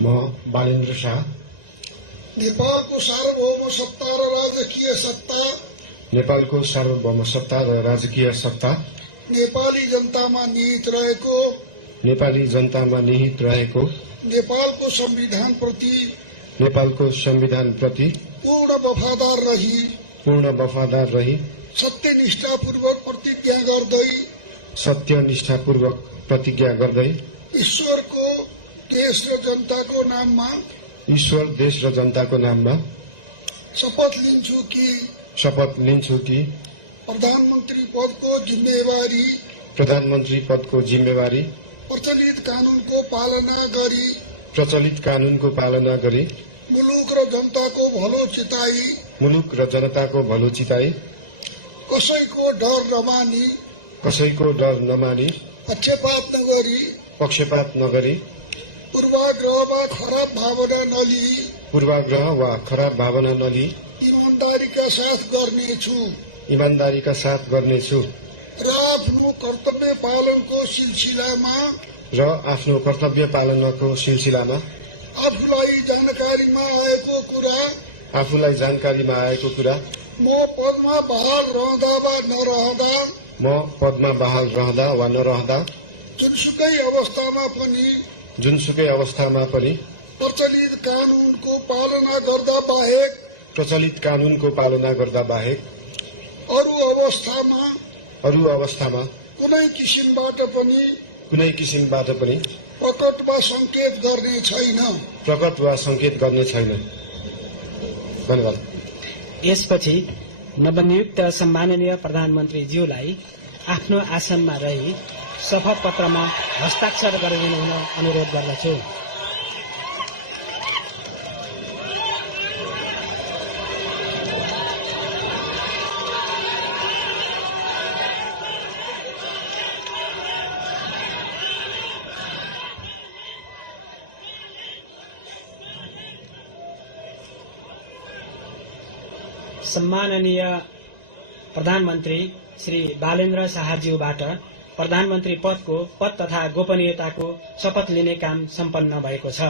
म बालेन्द्र शाह नेपालको सार्वभौम सत्ता र राजकीय सत्ता नेपालको सार्वभौम सत्ता र राजकीय सत्ता नेपाली जनतामा निहित रहेको नेपालको संविधान प्रति पूर्ण वफादार रही सत्यनिष्ठापूर्वक प्रतिज्ञा गर्दै ईश्वर, देश र जनताको नाममा शपथ लिन्छु कि प्रधानमन्त्री पदको जिम्मेवारी प्रचलित कानूनको पालना गरी मुलुक र जनताको भलो चिताई कसैको डर नमानी पक्षपात नगरी पूर्वाग्रह वा खराब भावना नलिई ईमानदारीका साथ गर्नेछु र आफ्नो कर्तव्य पालनको सिलसिलामा आफूलाई जानकारीमा आएको कुरा म पदमा बहाल रहँदा वा नरहँदा जुनसुकै अवस्थामा पनि प्रचलित कानूनको पालना गर्दा बाहेक अरू अवस्थामा कुनै किसिमबाट पनि प्रकट वा संकेत गर्ने छैन। धन्यवाद। यसपछि नवनियुक्त सम्माननीय प्रधानमन्त्रीज्यूलाई आफ्नो आसनमा रही शपथ पत्रमा हस्ताक्षर गरिदिनु हुन अनुरोध गर्दछु। सम्माननीय प्रधानमन्त्री श्री बालेन्द्र शाहज्यूबाट प्रधानमन्त्री पद तथा गोपनीयताको शपथ लिने काम सम्पन्न भएको छ।